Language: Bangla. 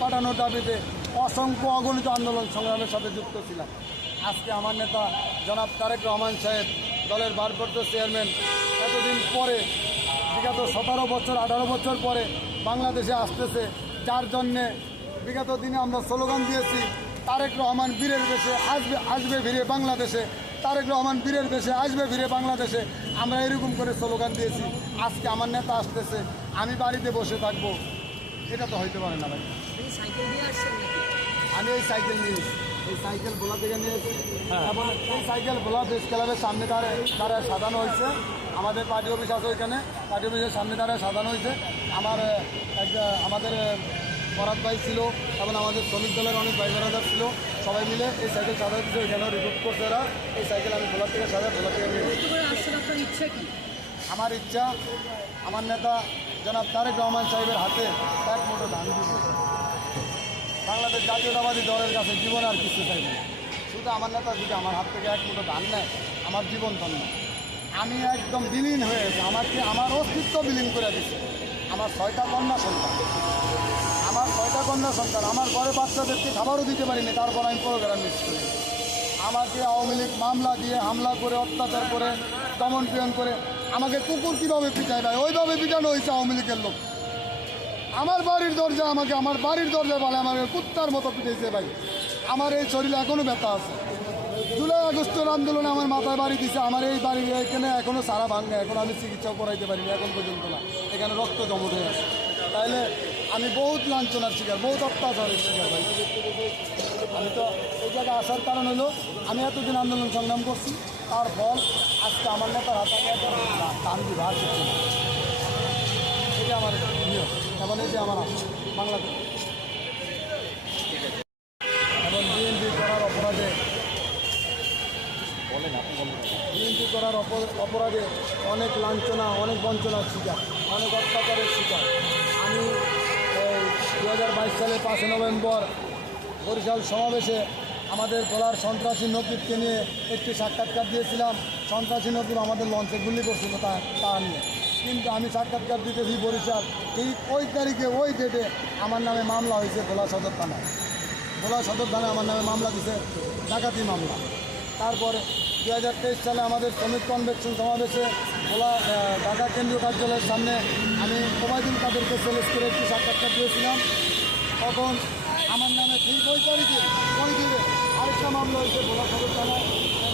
পাঠানোর দাবিতে অসংখ্য অগণিত আন্দোলন সংগ্রামের সাথে যুক্ত ছিলাম। আজকে আমার নেতা জনাব তারেক রহমান সাহেব, দলের ভারপ্রাপ্ত চেয়ারম্যান, এতদিন পরে, বিগত সতেরো বছর, আঠারো বছর পরে বাংলাদেশে আসতেছে, যার জন্যে বিগত দিনে আমরা স্লোগান দিয়েছি, তারেক রহমান বীরের দেশে আসবে আসবে ফিরে বাংলাদেশে, তারেক রহমান বীরের দেশে আসবে ফিরে বাংলাদেশে, আমরা এরকম করে স্লোগান দিয়েছি। আজকে আমার নেতা আসতেছে, আমি বাড়িতে বসে থাকব। এটা তো হইতে পারে না ভাই। আমি এই সাইকেল নিয়ে এই সাইকেল ভোলা থেকে নিয়েছি এবং এই সাইকেল ভোলা বেস ক্লাবের সামনে দ্বারা দ্বারা সাজানো হয়েছে। আমাদের পার্টি অফিস আছে ওইখানে। পার্টি অফিসের সামনে দ্বারা সাজানো হয়েছে। আমার আমাদের বরাত ভাই ছিল এবং আমাদের শ্রমিক দলের অনেক ভাই বেড়াদার ছিল। সবাই মিলে এই সাইকেল সাজা দিচ্ছে ওইখানে রিপোর্ট করছে এরা। এই সাইকেল আমি ভোলা থেকে সাজা ভোলা থেকে নিয়ে আমার ইচ্ছা আমার নেতা জনাব তারেক রহমান সাহেবের হাতে এক মোটো ধান দিব। বাংলাদেশ জাতীয়তাবাদী দলের কাছে জীবন আর কিছু চাই না। শুধু আমার নেতা যদি আমার হাত থেকে এক মুঠো ধান নেয়, আমার জীবন ধন্য। আমি একদম বিলীন হয়ে গেছি। আমাকে আমার অস্তিত্ব বিলীন করে দিচ্ছে আমার ছয়টা কন্যা সন্তান। আমার ছয়টা কন্যা সন্তান। আমার ঘরে বাচ্চাদেরকে খাবারও দিতে পারিনি। তারপর আমি প্রোগ্রাম মিস করি। আমাকে আওয়ামী লীগ মামলা দিয়ে হামলা করে, অত্যাচার করে, দমন পীড়ন করে আমাকে কুকুর কীভাবে পিটায় ভাই? ওইভাবে পিটানো হয়েছে আওয়ামী লীগের লোক। আমার বাড়ির দরজা আমাকে, আমার বাড়ির দরজা বলে আমাকে কুত্তার মতো পিটাইছে ভাই। আমার এই শরীরে এখনও ব্যথা আছে। জুলাই আগস্টের আন্দোলনে আমার মাথায় বাড়ি দিছে। আমার এই বাড়ির এখানে এখনও সারা ভাঙে এখন আমি চিকিৎসাও করাইতে পারিনি, এখন পর্যন্ত না। এখানে রক্ত জমট হয়ে আছে। তাইলে আমি বহুত লাঞ্ছনার শিকার, বহুত অত্যাচারের শিকার ভাই। আমি তো এই জায়গায় আসার কারণ হলো আমি এতদিন আন্দোলন সংগ্রাম করছি। তার ফল আজকে আমার নেতার হাতে আমি না। এটা আমার এবং এই যে আমার বাংলাদেশ। এবং বিএনপি করার অপরাধে বিএনপি করার অপ- অপরাধে অনেক লাঞ্ছনা, অনেক বঞ্চনার শিকার, অনেক অত্যাচারের শিকার। আমি দু সালের পাঁচই নভেম্বর বরিশাল সমাবেশে আমাদের তোলার সন্ত্রাসী নকিবকে নিয়ে একটি সাক্ষাৎকার দিয়েছিলাম। সন্ত্রাসী নকিব আমাদের লঞ্চে গুলি করছিল তা তা নিয়ে। কিন্তু আমি সাক্ষাৎকার দিতেছি বরিশাল। এই ওই তারিখে, ওই ডেটে আমার নামে মামলা হয়েছে ভোলা সদর থানায়। ভোলা সদর থানায় আমার নামে মামলা দিছে, ডাকাতি মামলা। তারপরে দু হাজার তেইশ সালে আমাদের শ্রমিক কনভেকশন সমাবেশে ভোলা ঢাকা কেন্দ্রীয় কার্যালয়ের সামনে আমি ওবায়দুল কাদেরকে সেলেস করে একটি সাক্ষাৎকার দিয়েছিলাম। তখন আমার নামে ঠিক তারিখে ওই দিনে আরেকটা মামলা হয়েছে বলা খবর আহ,